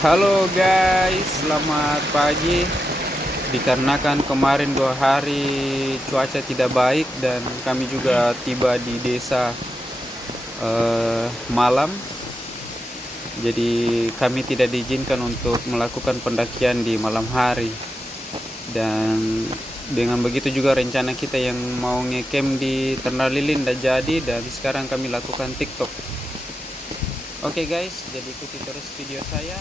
Halo guys, selamat pagi. Dikarenakan kemarin 2 hari cuaca tidak baik dan kami juga tiba di desa malam, jadi kami tidak diizinkan untuk melakukan pendakian di malam hari. Dan dengan begitu juga rencana kita yang mau ngecamp di Ternal Lilin tidak jadi, dan sekarang kami lakukan TikTok. Oke guys, jadi ikuti terus video saya.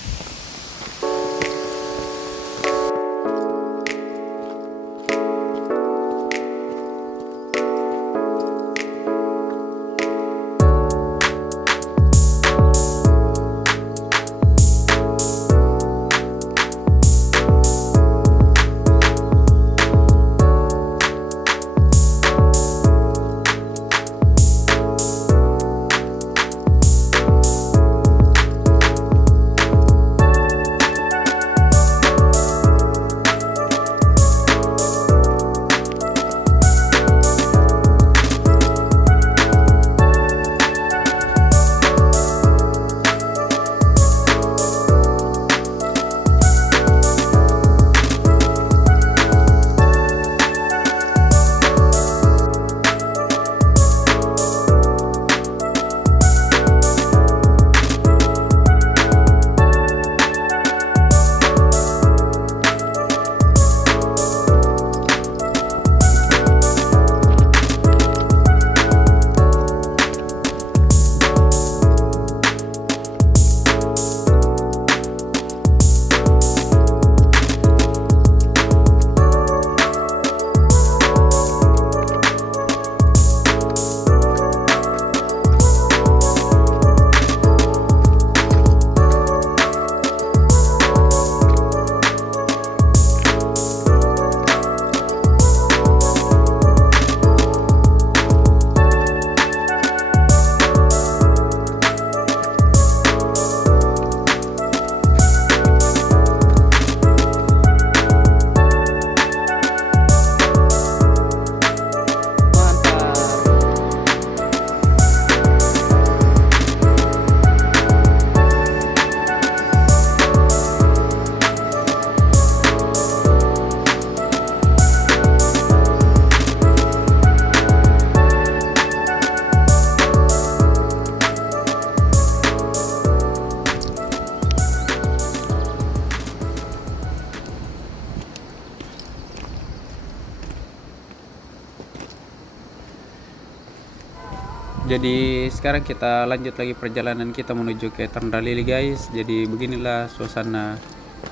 Jadi sekarang kita lanjut lagi perjalanan kita menuju ke Ternalili guys. Jadi beginilah suasana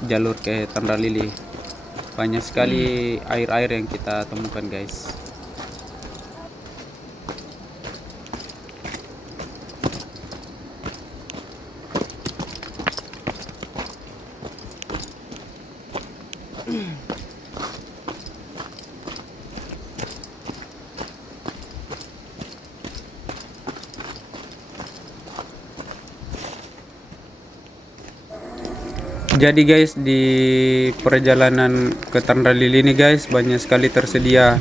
jalur ke Ternalili. Banyak sekali air-air yang kita temukan guys. Jadi guys, di perjalanan ke Ternalili ini guys, banyak sekali tersedia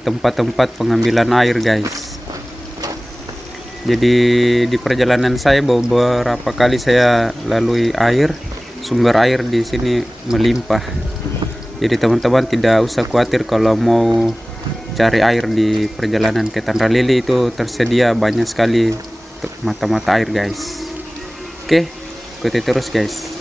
tempat-tempat pengambilan air guys. Jadi di perjalanan saya beberapa kali saya lalui air, sumber air di sini melimpah. Jadi teman-teman tidak usah khawatir kalau mau cari air di perjalanan ke Ternalili, itu tersedia banyak sekali mata-mata air guys. Oke, ikuti terus guys.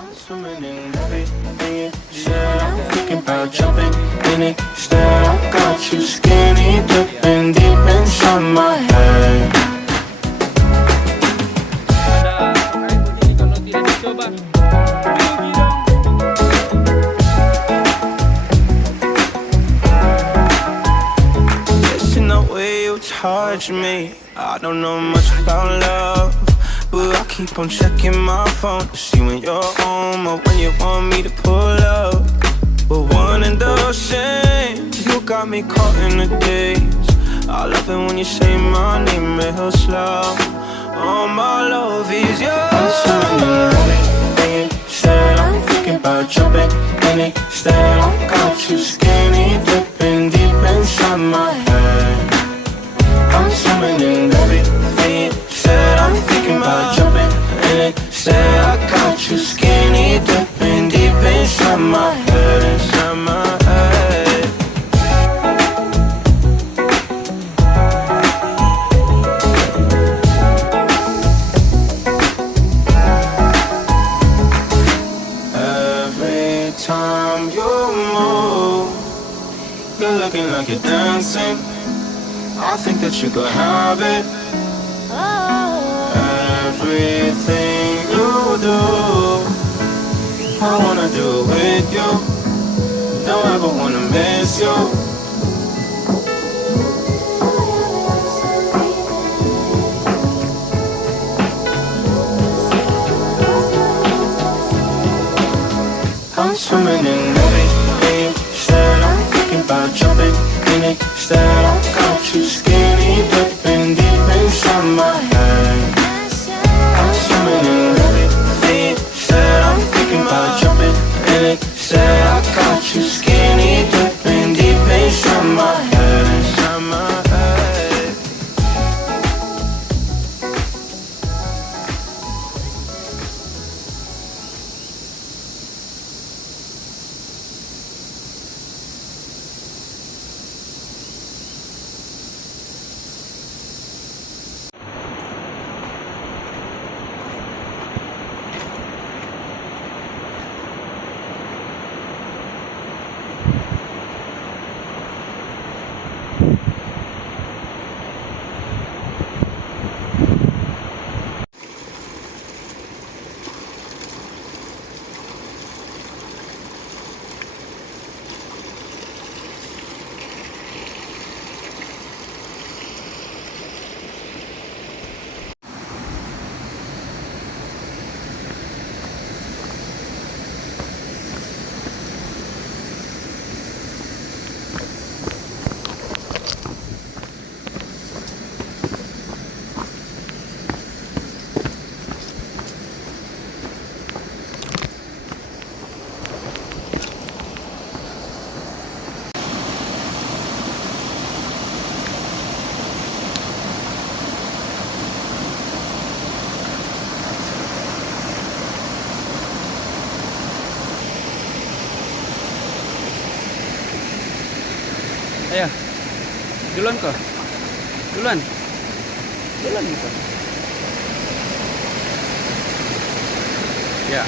I'm swimming in everything you said. I'm thinking about jumping in it. Instead, I got you skinny dipping deep inside my head. Listen the way you touch me. I don't know much about love, but I keep on checking my phone to see when you're home or when you want me to pull up. But one and the same, you got me caught in the days. I love it when you say my name real slow. All my love is yours. I'm swimming in it. Said I'm thinking about jumping in it. Instead, I got you skinny dipping deep inside my head. I'm swimming in everything. Said I'm thinking about jumping in it. Said I got you skinny dipping deep inside my head, inside my head. Every time you move, you're looking like you're dancing. I think that you could have it. Everything you do, I wanna do it with you. Don't ever wanna miss you. I'm swimming in everything you said. I'm thinking about jumping in it. Instead, I got you skinny dipping deep inside my head. I'm swimming in everything you said. I'm thinking about jumping in it. Said I got you skinny dipping deep inside my head, inside my head. Ayo, duluan kok. Duluan. Duluan kok. Ya.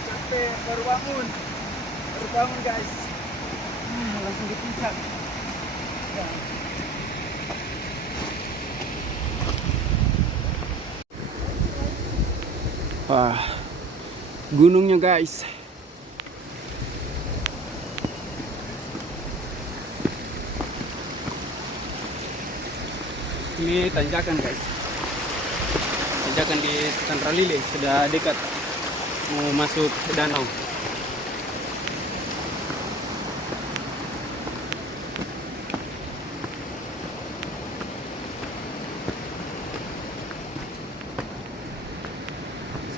Capek, baru bangun guys. Langsung di puncak. Ya. Wah, gunungnya guys. Ini tanjakan guys. Tanjakan di Tandralili, sudah dekat mau masuk danau.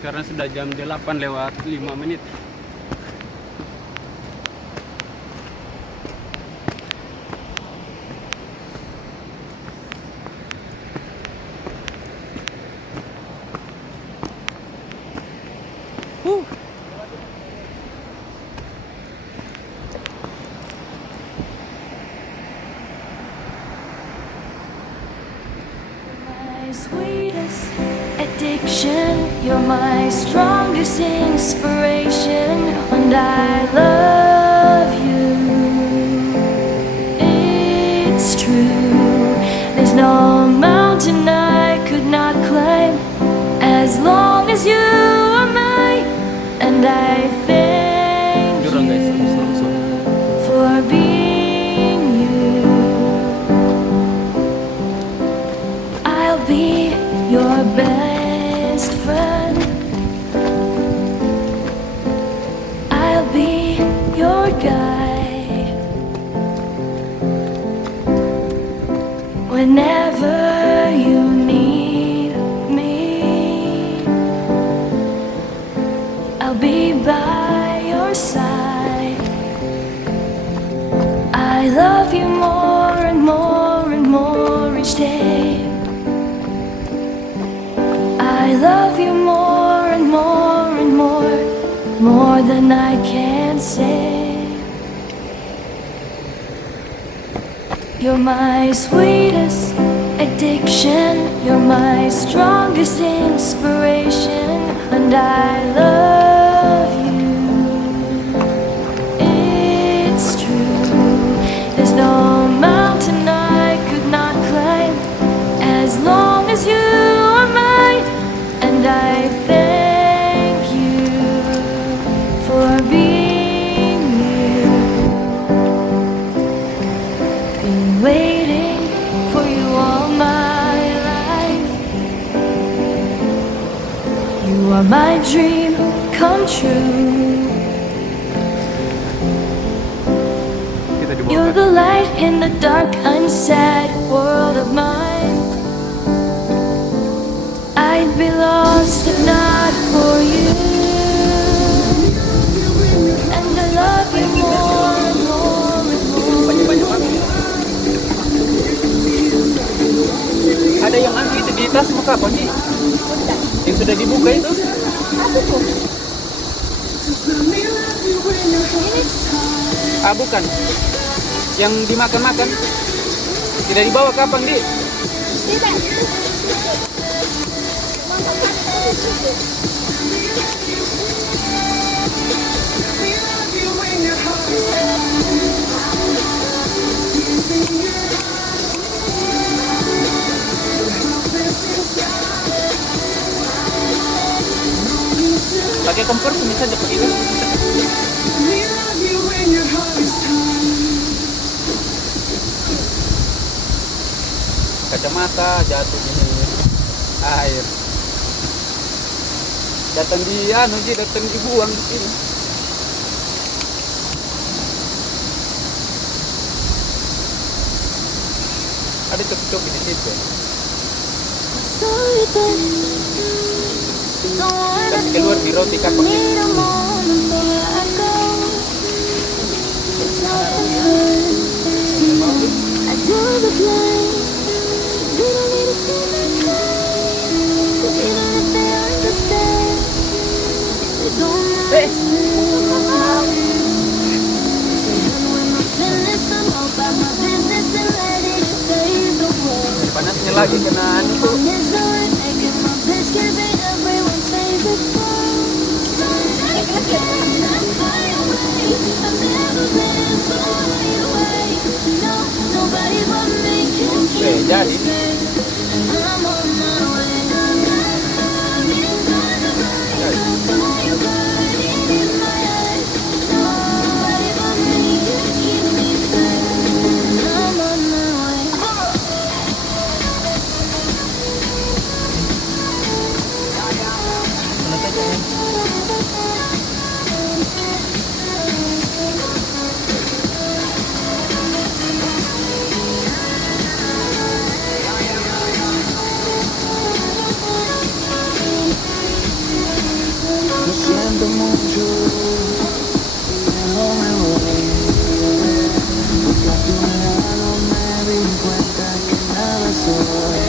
Sekarang sudah jam 8 lewat 5 menit. sweetest addiction. You're my strongest inspiration, and I love you. It's true. There's no mountain I could not climb as long as you are mine, and I thank you for being you. I'll be your best friend. I'll be your guide whenever you need me. I'll be by your side. I love you more and more and more each day. I love you more and more and more than I can say. You're my sweetest addiction, you're my strongest inspiration, and I love you. It's true, there's no mountain I could not climb as long as you are mine, and I thank you for being you. Been waiting for you all my life. You are my dream come true. Kita di You're bawah. the light in the dark, unsad world of mine. I'd be lost if not for you. And I love you more and more and more. Ada yang anu itu di tas muka apa sih? Yang sudah dibuka itu? Ah bukan. Yang dimakan-makan. Tidak dibawa kapan, Di? Pakai kompor bisa dapat itu. Kacamata jatuh di air. Datang dibuang di sini. Ada coki-coki di situ. Dan keluar di roti kapok itu. Panasnya lagi kena anu tuh. Jadi siento mucho, no me voy, porque a tu lado me di cuenta que nada soy.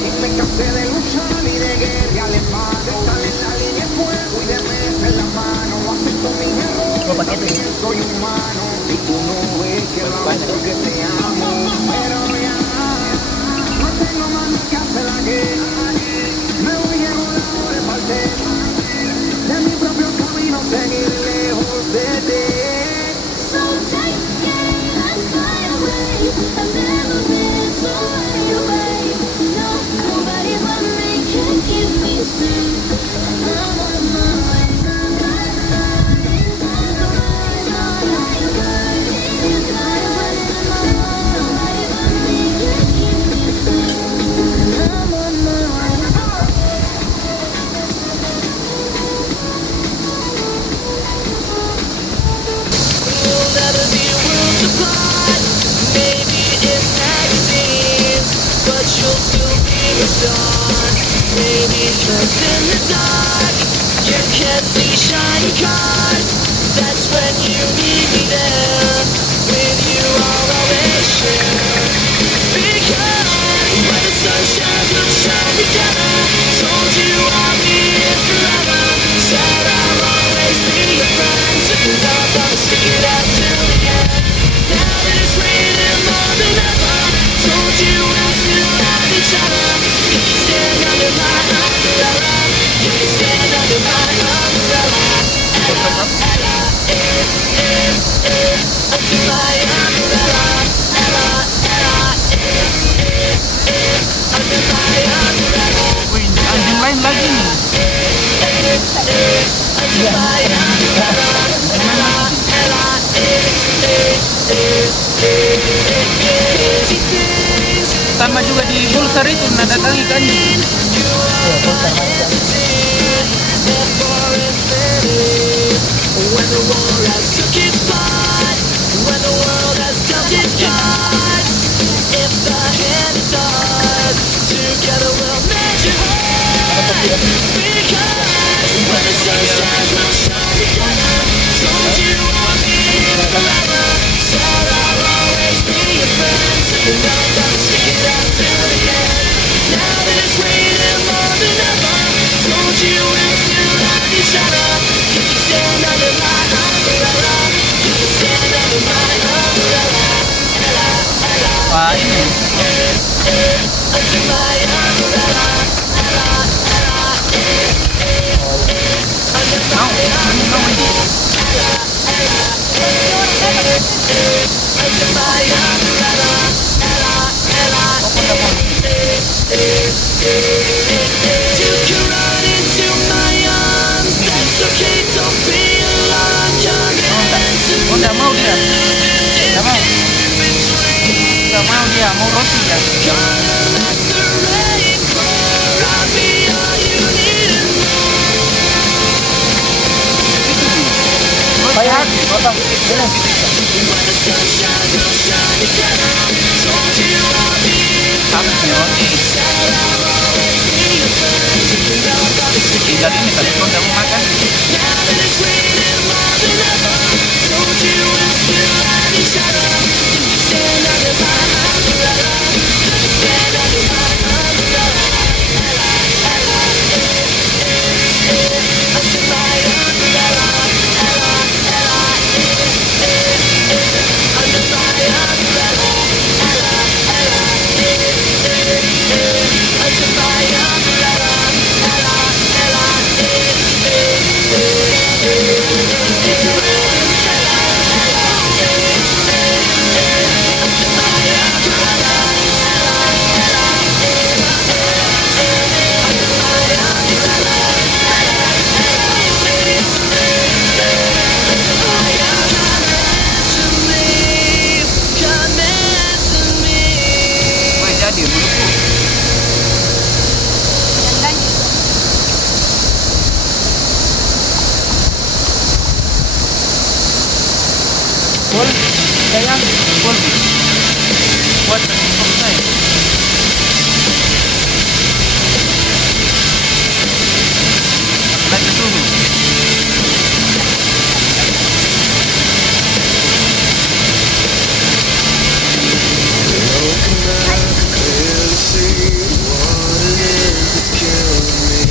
Y me cansé de luchar y de guerrearle más, de estar en la línea de fuego y de meter la mano. Acepto mis errores, también soy humano, y tú no ves que lo hago porque te amo, pero ya no te tengo más que hacer aquí. Me voy en una hora de parte. De mi propio camino seguir lejos de ti. So take it and fly away. I've never been so wide away. No, nobody but me can keep me safe. I'm on my way. Nobody but me can keep me safe. I'm on my way. We'll never be worlds apart. Maybe in magazines, but you'll still be the sun. Maybe 'cause in the dark you can't see shiny cars. That's when you need me there. With you, I'll always share. Because when the sun shines, we'll shine together. Told you I'll be here forever. Said I'll always be your friend. So you know I'm gonna stick it out till the end. Now that it's raining more than ever, told you we'll still have each other. You can stand under my umbrella. You can stand under my umbrella. Ella, Ella, under my umbrella. Ella, Ella, under my umbrella. Wih, anjing lain lagi nih. Under my umbrella. Ella, Ella, easy things. Sama juga di Bulsar itu mendatangi kan. When the war has took its part, when the world has dealt its cards, if the hand is hard, together we'll measure hard. Because when the sun shines, we'll shine together. Told you I'll be here forever. Said I'll always be your friend. So you know I'm gonna stick it out till the end. Now that it's raining more than ever, told you we'll still have each other. You can stand under my umbrella. You can stand under my umbrella. Ella, Ella, Wah, ini. under my umbrella. Ella, Ella, under my umbrella. Ella, Ella, under my umbrella. Ella, Ella, you can run into my arms. That's okay, don't be alarmed. Come into Oh, nggak mau dia. Nggak mau. Nggak mau dia, mau roti dia. gonna let the rain pour. I'll be all you need and more. Bayar. When the sun shines, we'll shine together. Told you I'll be here Habis nih roti. Said I'll always be your friend. So you know I'm gonna stick it Tinggal ini tadi kau nggak mau makan. now that it's raining more than ever. Told you we'll still have each other. You can stand under my umbrella. You can stand under my umbrella. Ella, Ella, under my umbrella. Ella, Ella, under my umbrella. Ella, Ella, under my umbrella. Ella, Ella, it's raining. Ella, Ella, under my umbrella. Ella, Ella, under my umbrella. Under my umbrella. To me, come into me. Wih, jadi mulutku. Pul, sayang, pul. Buat selesai. Lagi dulu. Clearly see what it is that's killing me.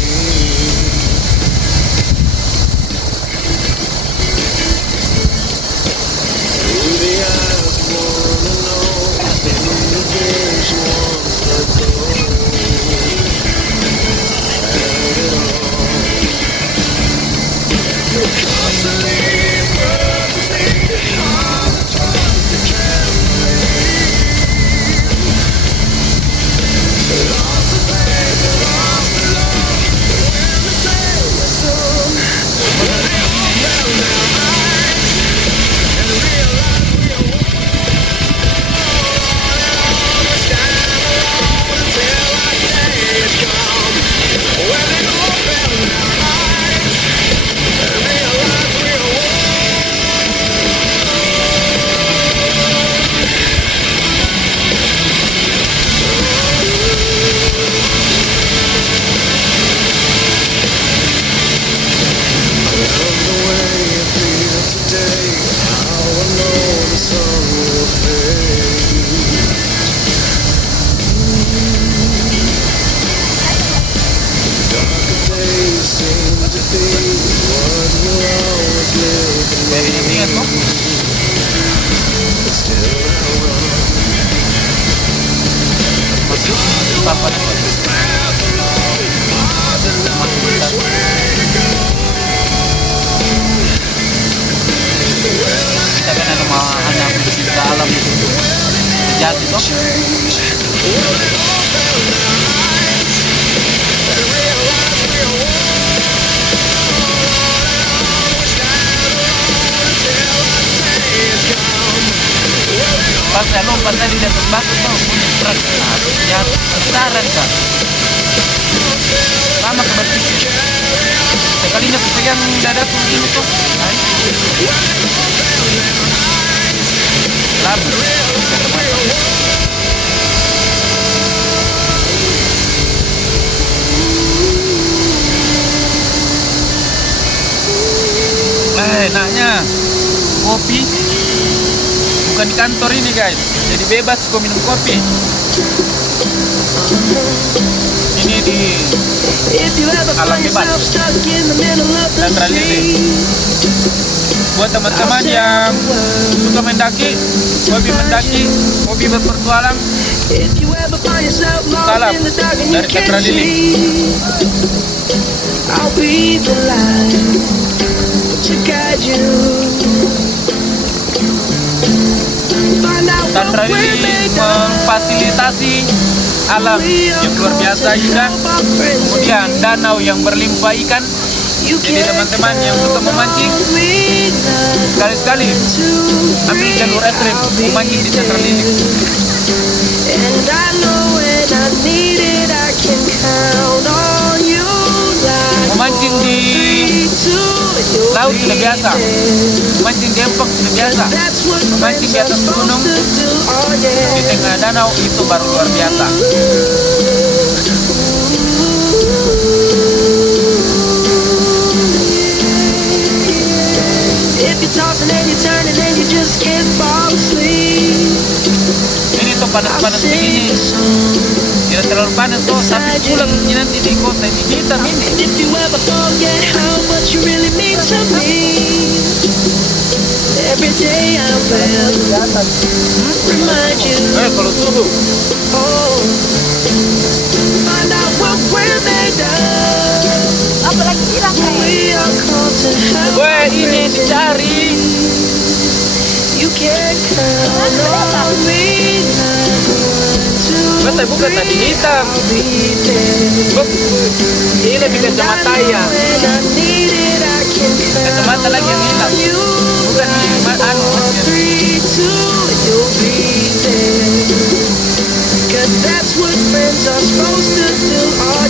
Through the eyes, wanna know. Through the vision, kita kan ada mau anak di dalam sejati toh. Pas saya lompat tadi di atas batu tuh punya truk, ya penasaran kan. Lama ke berpikir. Sekalinya pegang dadaku ini tuh. Lama. Enaknya kopi bukan di kantor ini guys, jadi bebas kau minum kopi. Ini di alam bebas Tandra Lili. Buat teman-teman yang suka mendaki, hobi berpetualang, salam dari Tandra Lili. I'll be the light to guide you. Tandra Lili memfasilitasi alam yang luar biasa juga. Kemudian danau yang berlimpah ikan. Jadi teman-teman yang suka memancing, sekali-sekali ambil jalur ekstrim memancing di Tandra Lili. And I know when I need it, I can count on you. Memancing di laut sudah biasa, memancing di empang sudah biasa, memancing di atas gunung, di tengah danau itu baru luar biasa. If you're tossing and you're turning and you just can't fall asleep, Ini tuh panas-panas begini, tidak terlalu panas tuh, tapi pulang ini nanti di kota ini hitam ini. if you ever forget how much you really mean to me, every day I will remind you. Kalau subuh, Oh, find out what we're made of. Apalagi hilang kayak. We are called to have gue ini dicari. You can count on me. Mas saya bukan tadi hitam, ini lebih kacamata ya, kacamata lagi yang hilang, bukan anu Cause that's what friends are supposed to do, oh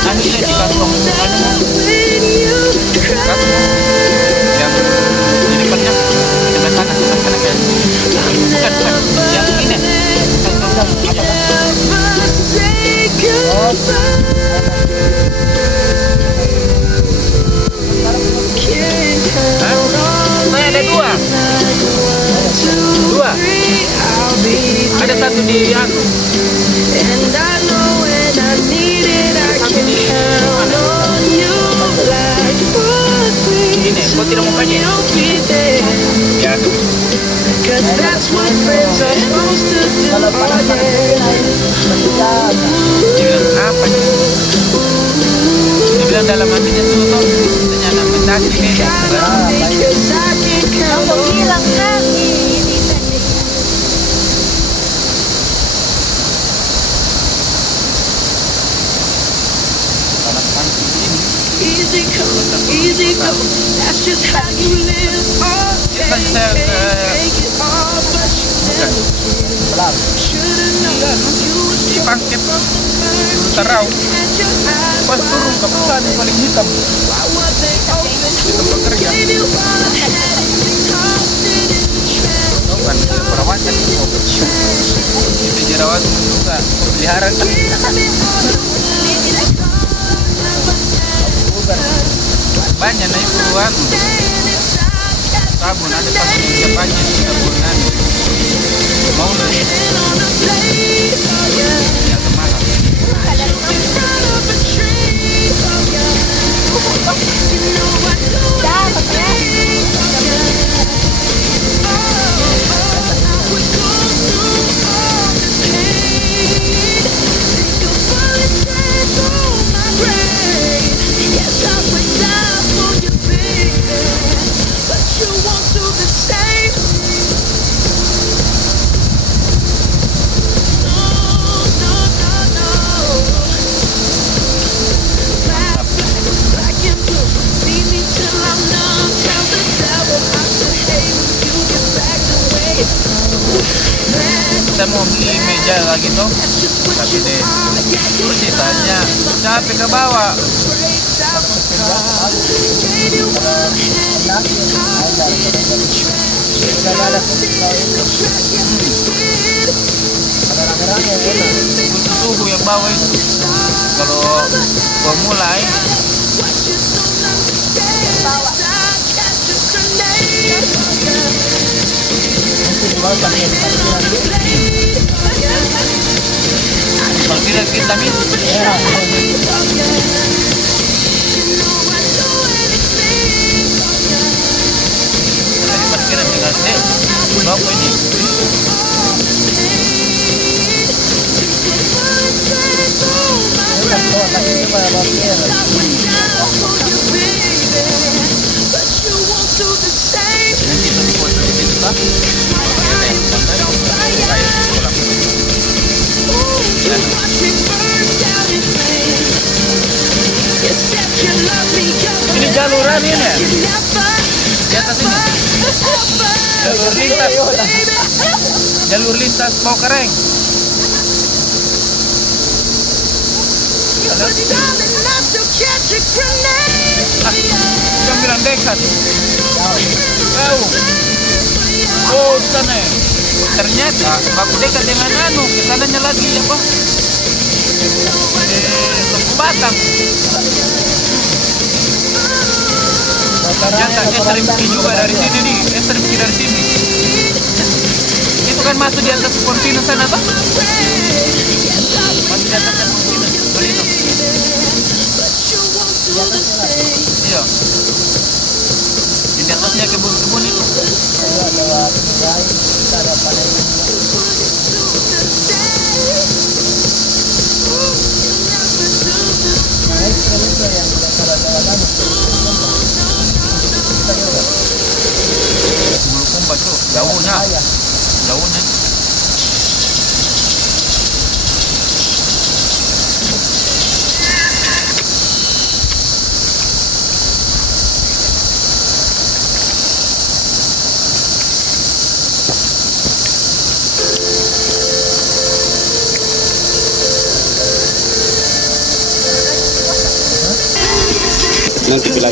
anu saya di kantong anu yang di depannya sebelah sana kayak bukan yang ini saya ada dua ada satu di anu And I know when I need it, I can count on you. Like ini kau tidak mau kaji you'll be there. ya Cause that's what friends are supposed to do. Oh, dia bilang apa sih dia bilang dalam hatinya suruh ternyata mendaki nih Count on me 'cause I can count Kamu on hilang kan di easy come, easy go. That's just how you live. Oh, Biasanya saya take it all, but you never should've known you was di pangkep first. terau Had your eyes pas turun ke pesan yang paling hitam why were they open? di tempat kerja Gave you all I had, tossed it in the trash. tahu kan perawatan itu di jerawat juga pelihara kan banyak na itu anu sabun ada sabun tiap aja sabunan mau nih ya kemana kita mau beli meja lagi tuh, tapi deh terus ditanya capek ke bawah. Suhu yang bawah itu kalau gua mulai parkiran kita nih. Tadi parkiran tinggal deh. Berapa ini? Nanti kita foto di situ kah? Ini jaluran ini ya? Di atas ini. Jalur lintas bau kering. Bukan bilang dekat. Jauh. Oh, sana ya. Ternyata baku dekat dengan anu, kesananya lagi apa? Tungku Batang. Ternyata SRMC juga dari sini nih, SRMC dari sini. Itu kan masuk di atas kontainer sana toh? Masuk di atas kontainer, beli itu. Iya. Di atasnya kebun-kebun itu. Bulukumba tuh jauhnya. Nanti bilang.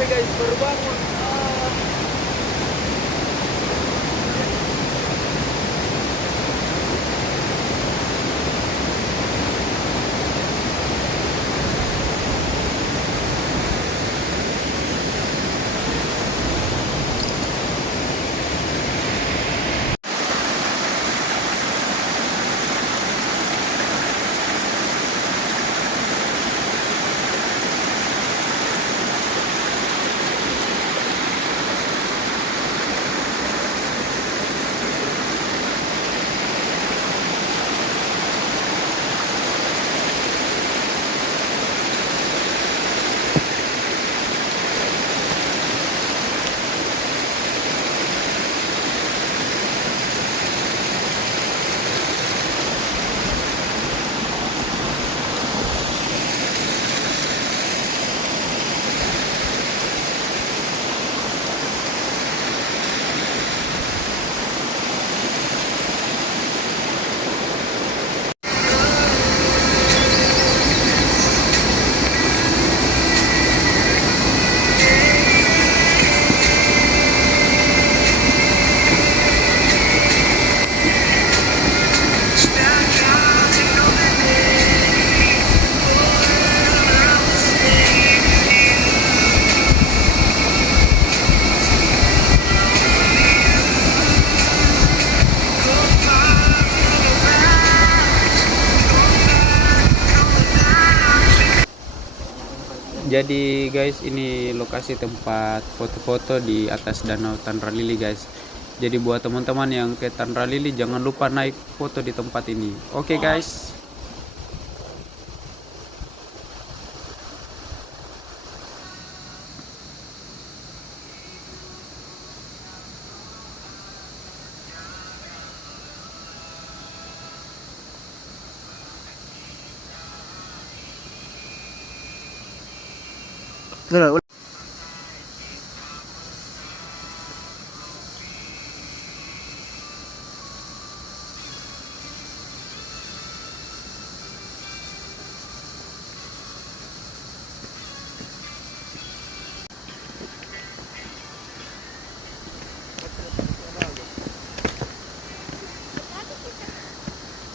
capek guys, baru bangun. Jadi guys, ini lokasi tempat foto-foto di atas danau Tanralili guys. Jadi buat teman-teman yang ke Tanralili jangan lupa naik foto di tempat ini. Oke guys.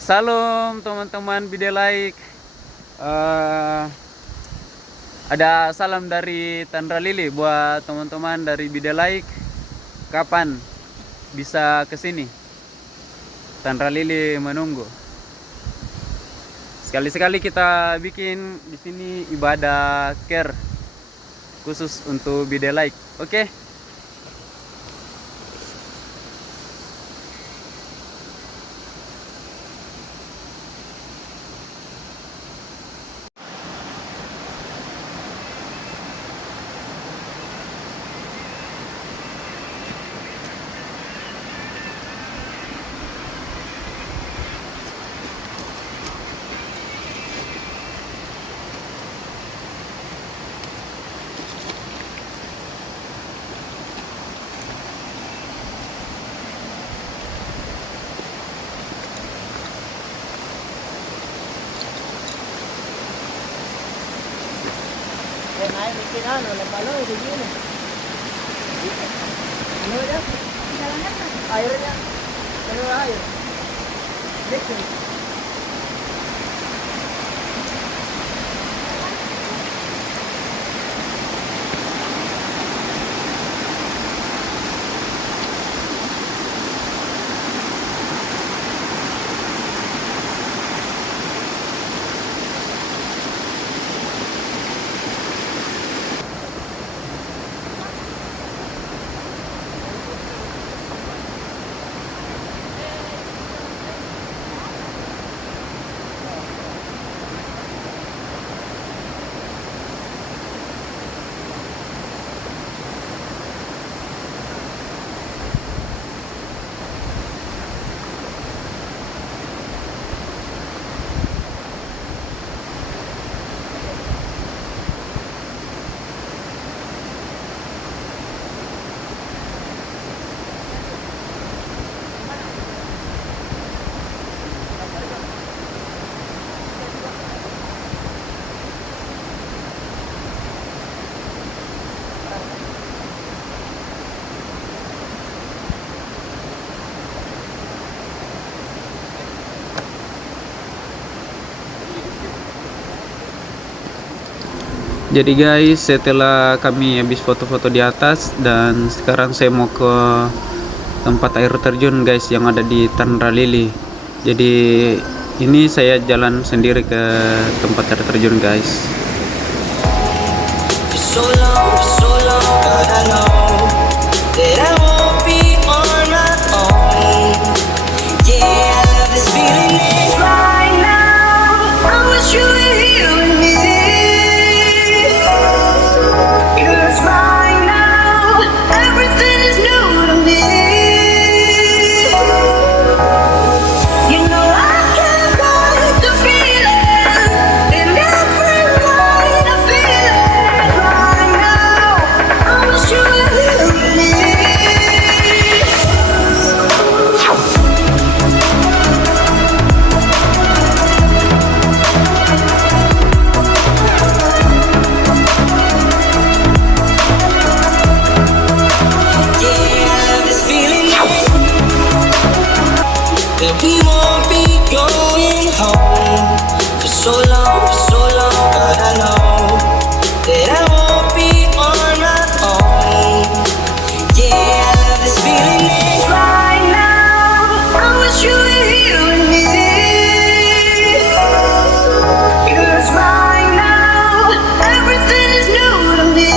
Salam teman-teman Bidelaik. Ada salam dari Tanralili buat teman-teman dari Bidelaik. Kapan bisa ke sini? Tanralili menunggu. Sekali-sekali kita bikin di sini ibadah care khusus untuk Bidelaik. Oke? Airnya, air. Jadi guys, setelah kami habis foto-foto di atas dan sekarang saya mau ke tempat air terjun guys yang ada di Tanra Lili. Jadi ini saya jalan sendiri ke tempat air terjun guys. For so long, but I know that I won't be on my own. Yeah, I love this feeling right now. I wish you were here with me. 'Cause right now, everything is new to me. You know I can't fight the feeling in every night I feel it right now. I wish you were here with me. Yeah, I love this feeling that we won't be going home for so long, but I know that I won't be on my own. Yeah, I love this feeling right now. I wish you were here with me. 'Cause right now, everything is new to me.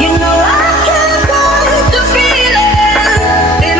You know I can't fight the feeling in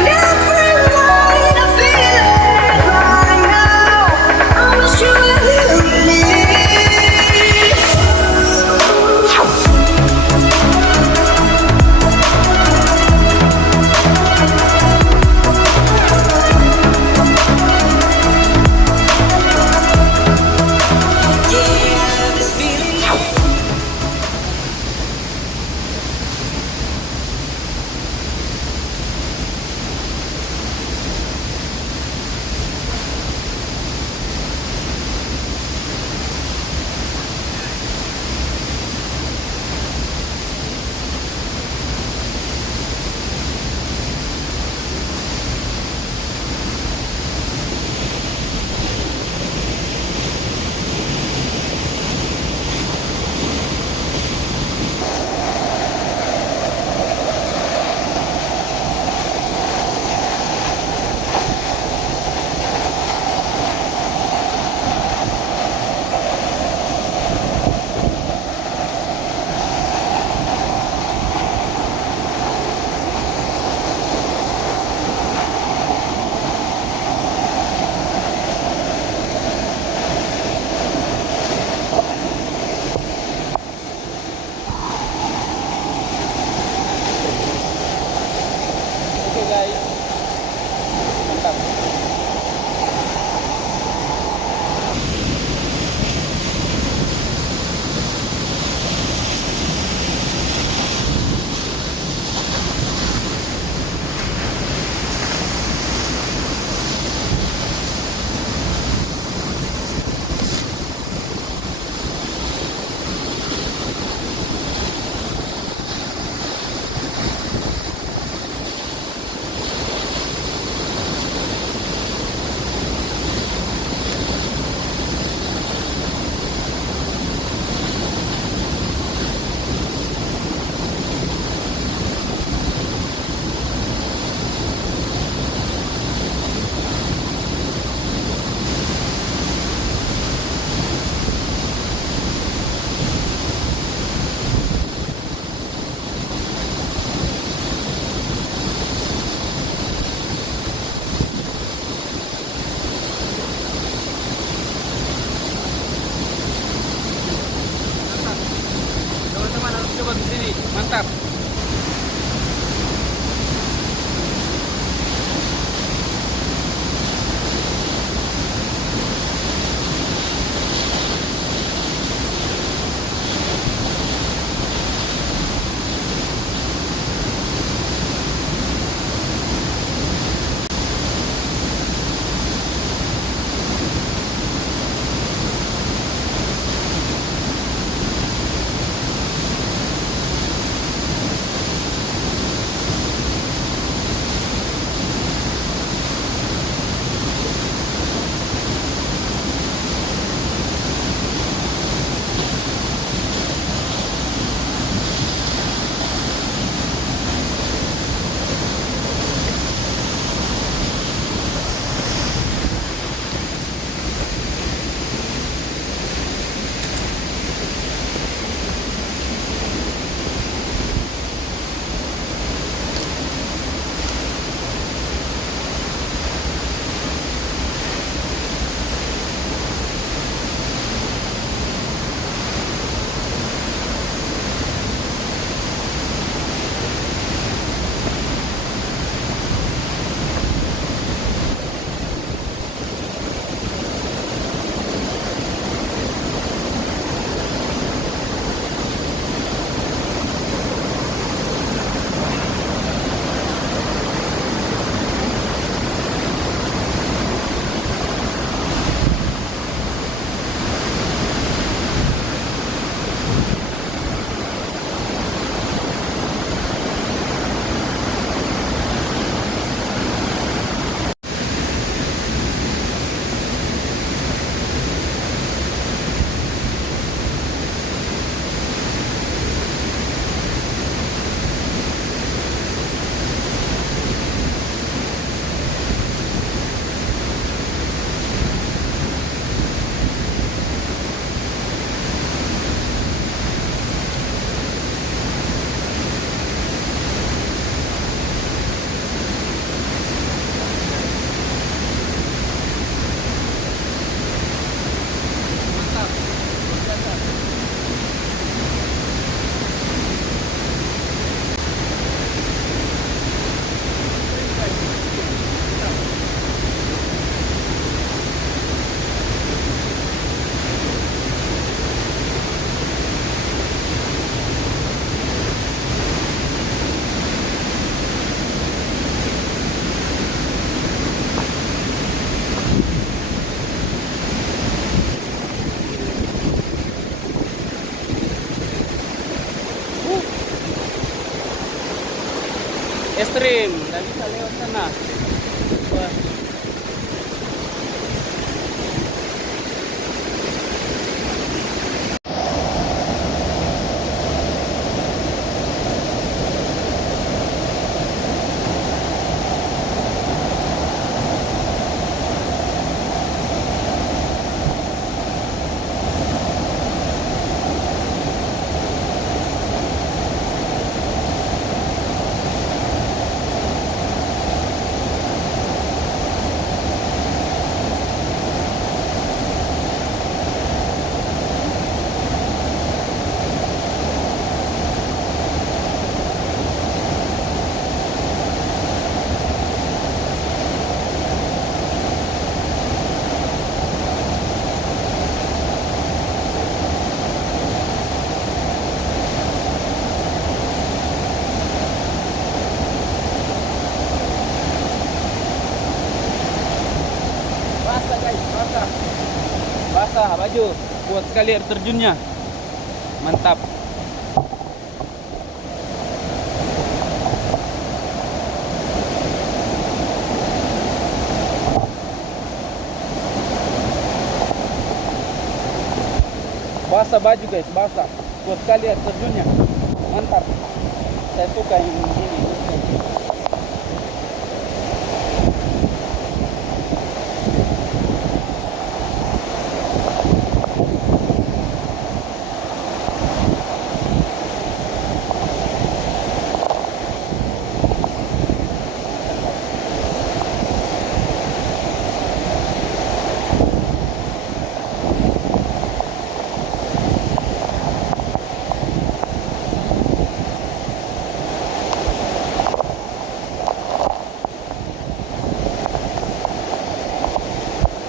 Ekstrim, nggak bisa lewat sana. Wah. Basah guys, basah. Basah baju. Kuat sekali air terjunnya. Mantap. Basah baju guys, basah. Kuat sekali air terjunnya. Mantap. Saya suka yang ini.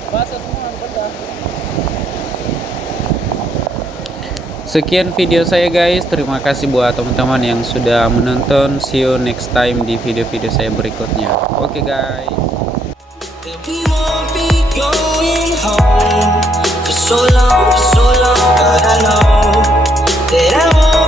Basah semua benda. Sekian video saya guys. Terima kasih buat teman-teman yang sudah menonton. See you next time di video-video saya berikutnya. Oke guys. We won't be going home for so long, but I know that I won't